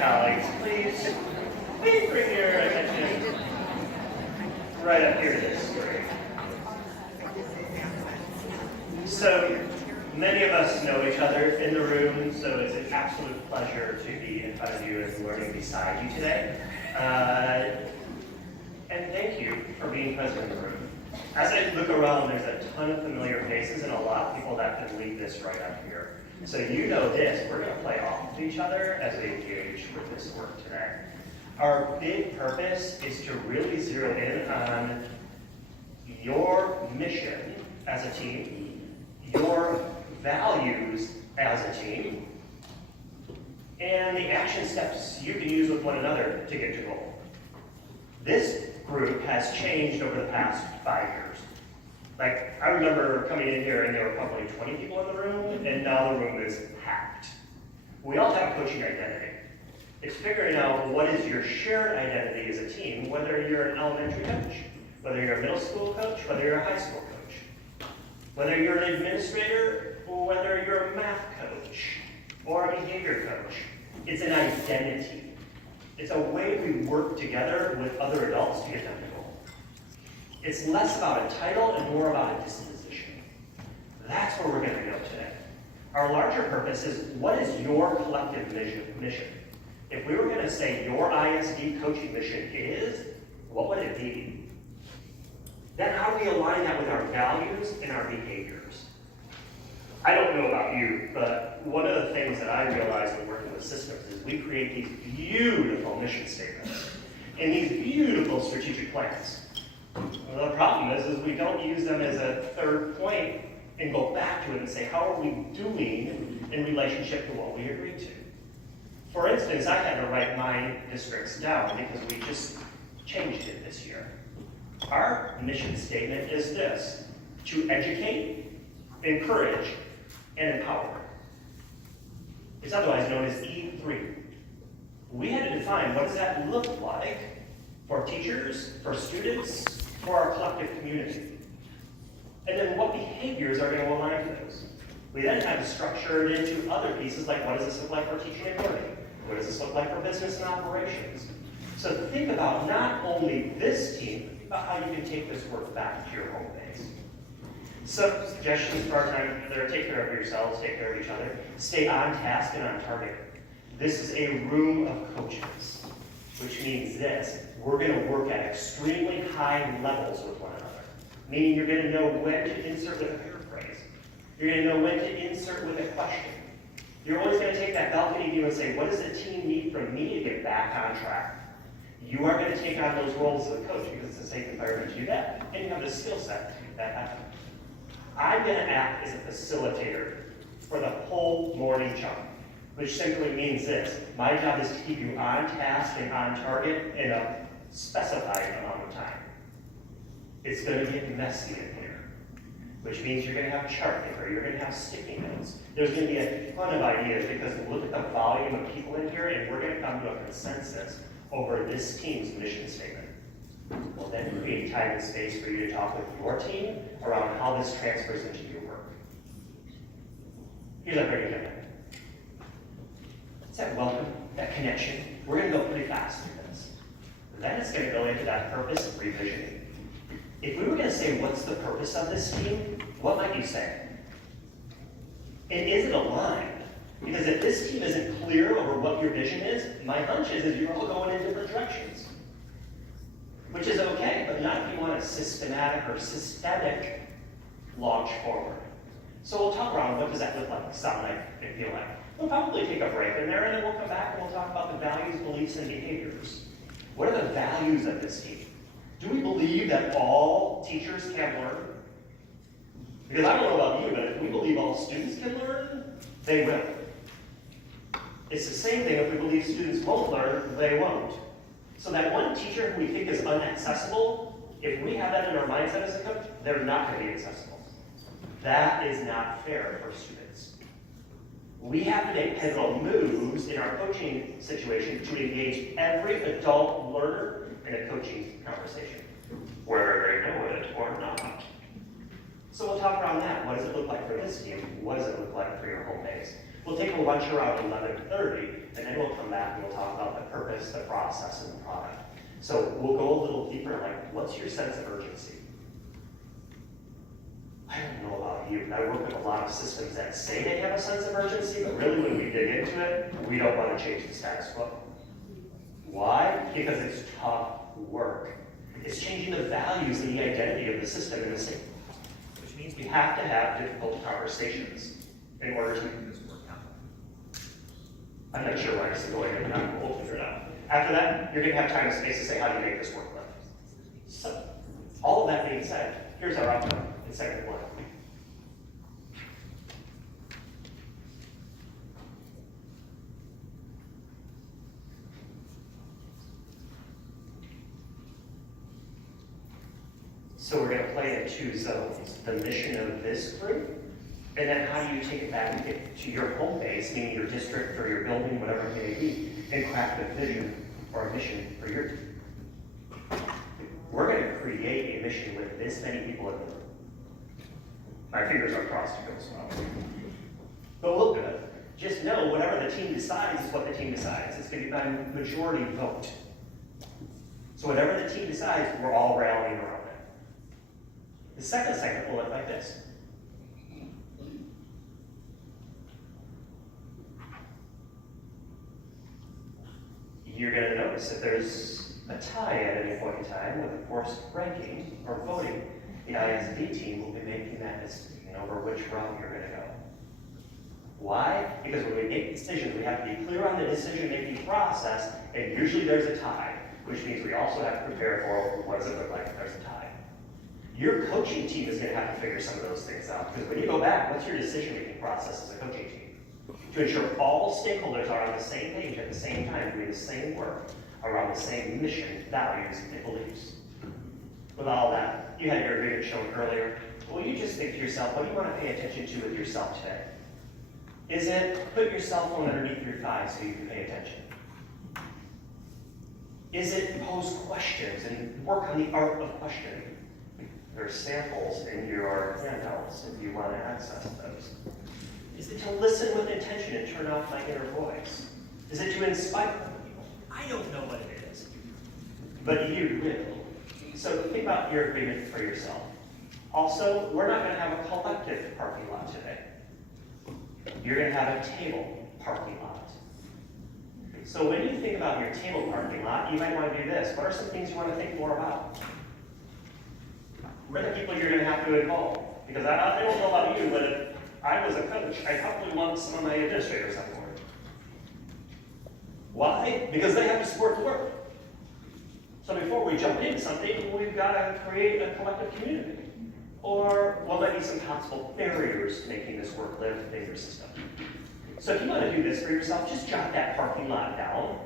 colleagues, please bring your attention right up here to this screen. So many of us know each other in the room, so it's an absolute pleasure to be in front of you and learning beside you today. And thank you for being present in the room. As I look around, there's a ton of familiar faces and a lot of people that could lead this right up here. So you know this, we're going to play off of each other as we engage with this work today. Our big purpose is to really zero in on your mission as a team, your values as a team, and the action steps you can use with one another to get to goal. This group has changed over the past 5 years. Like, I remember coming in here and there were probably 20 people in the room, and now the room is packed. We all have a coaching identity. It's figuring out what is your shared identity as a team, whether you're an elementary coach, whether you're a middle school coach, whether you're a high school coach, whether you're an administrator, or whether you're a math coach, or a behavior coach. It's an identity. It's a way we work together with other adults to get them to goal. It's less about a title and more about a disposition. That's where we're going to go today. Our larger purpose is, what is your collective mission? If we were going to say your ISD coaching mission is, what would it be? Then how do we align that with our values and our behaviors? I don't know about you, but one of the things that I realize when working with systems is we create these beautiful mission statements and these beautiful strategic plans. Well, the problem is we don't use them as a third point and go back to it and say, how are we doing in relationship to what we agreed to? For instance, I had to write my districts down because we just changed it this year. Our mission statement is this: to educate, encourage, and empower. It's otherwise known as E3. We had to define what does that look like for teachers, for students, for our collective community. And then what behaviors are going to align to those. We then had to structure it into other pieces like, what does this look like for teaching and learning? What does this look like for business and operations? So think about not only this team, but think about how you can take this work back to your home base. Some suggestions for our time there: take care of yourselves, take care of each other, stay on task and on target. This is a room of coaches, which means this: we're going to work at extremely high levels with one another. Meaning you're going to know when to insert with a paraphrase. You're going to know when to insert with a question. You're always going to take that balcony view and say, what does the team need from me to get back on track? You are going to take on those roles as a coach because it's a safe environment to do that, and you have the skill set to make that happen. I'm going to act as a facilitator for the whole morning chunk, which simply means this: my job is to keep you on task and on target in a specified amount of time. It's going to get messy in here, which means you're going to have chart paper, you're going to have sticky notes. There's going to be a ton of ideas because look at the volume of people in here, and we're going to come to a consensus over this team's mission statement. We'll then create time and space for you to talk with your team around how this transfers into your work. Here's our big agenda. It's that welcome, that connection. We're going to go pretty fast through this. Then it's going to go into that purpose of revisioning. If we were going to say, what's the purpose of this team, what might you say? And is it aligned? Because if this team isn't clear over what your vision is, my hunch is you're all going in different directions. Which is okay, but not if you want a systematic or systemic launch forward. So we'll talk around what does that look like, sound like, and feel like. We'll probably take a break in there, and then we'll come back and we'll talk about the values, beliefs, and behaviors. What are the values of this team? Do we believe that all teachers can learn? Because I don't know about you, but if we believe all students can learn, they will. It's the same thing if we believe students won't learn, they won't. So that one teacher who we think is inaccessible, if we have that in our mindset as a coach, they're not going to be accessible. That is not fair for students. We have to make pivotal moves in our coaching situation to engage every adult learner in a coaching conversation, whether they know it or not. So we'll talk around that. What does it look like for this team? What does it look like for your home base? We'll take a lunch around 11:30, and then we'll come back and we'll talk about the purpose, the process, and the product. So we'll go a little deeper, like, what's your sense of urgency? I don't know about you, but I work with a lot of systems that say they have a sense of urgency, but really when we dig into it, we don't want to change the status quo. Why? Because it's tough work. It's changing the values and the identity of the system in the state, which means we have to have difficult conversations in order to make this work out. I'm not sure why this is going in, but we'll figure it out. After that, you're going to have time and space to say, how do you make this work well? So, all of that being said, here's our outcome in second one. So we're going to play in two zones, the mission of this group, and then how do you take it back and get to your home base, meaning your district or your building, whatever it may be, and craft a vision or a mission for your team. We're going to create a mission with this many people in the room. My fingers are crossed to go slow. But we'll do it. Just know whatever the team decides is what the team decides. It's going to be by majority vote. So whatever the team decides, we're all rallying around it. The second segment will look like this. You're going to notice that there's a tie at any point in time with a forced ranking or voting. The ISD team will be making that decision over which route you're going to go. Why? Because when we make decisions, we have to be clear on the decision-making process, and usually there's a tie, which means we also have to prepare for what does it look like if there's a tie. Your coaching team is going to have to figure some of those things out, because when you go back, what's your decision-making process as a coaching team? To ensure all stakeholders are on the same page at the same time, doing the same work around the same mission, values, and beliefs. With all that, you had your agreement shown earlier. Well, you just think to yourself, what do you want to pay attention to with yourself today? Is it put your cell phone underneath your thigh so you can pay attention? Is it pose questions and work on the art of questioning? There's samples in your handouts if you want to access those. Is it to listen with intention and turn off my inner voice? Is it to inspire people? I don't know what it is, but you will. So think about your agreement for yourself. Also, we're not going to have a collective parking lot today. You're going to have a table parking lot. So when you think about your table parking lot, you might want to do this. What are some things you want to think more about? Who are the people you're going to have to involve? Because I don't know about you, but if I was a coach, I probably want some of my administrators on board. Why? Because they have to support the work. So before we jump into something, we've got to create a collective community. Or what might be some possible barriers to making this work live in your system. So if you want to do this for yourself, just jot that parking lot down.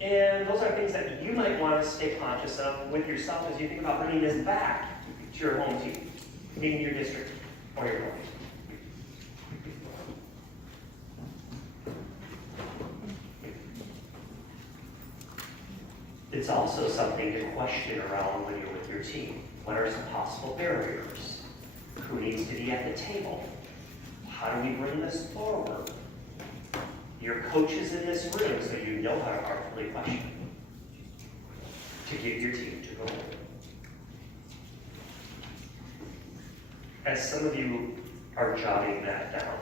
And those are things that you might want to stay conscious of with yourself as you think about bringing this back to your home team, meaning your district or your home. It's also something to question around when you're with your team. What are some possible barriers? Who needs to be at the table? How do we bring this forward? Your coach is in this room, so you know how to artfully question to get your team to go. As some of you are jotting that down,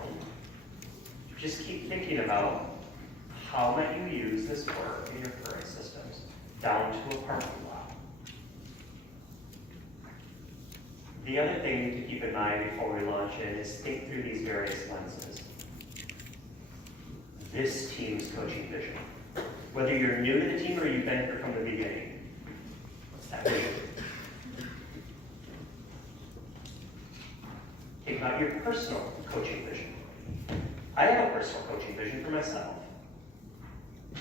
just keep thinking about how might you use this work in your current systems down to a parking lot. The other thing to keep in mind before we launch in is think through these various lenses. This team's coaching vision. Whether you're new to the team or you've been here from the beginning, what's that vision? Think about your personal coaching vision. I have a personal coaching vision for myself.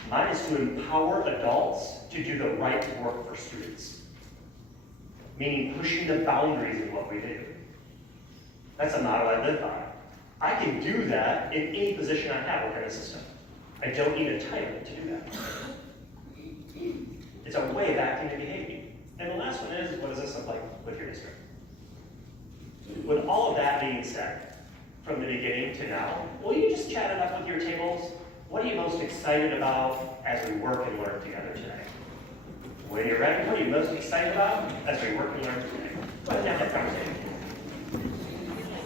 Mine is to empower adults to do the right work for students, meaning pushing the boundaries of what we do. That's a motto I live by. I can do that in any position I have within a system. I don't need a title to do that. It's a way of acting and behaving. And the last one is, what does this look like with your district? With all of that being said, from the beginning to now, will you just chat it up with your tables? What are you most excited about as we work and learn together today? When you're ready, what are you most excited about as we work and learn today? Go ahead and have that conversation.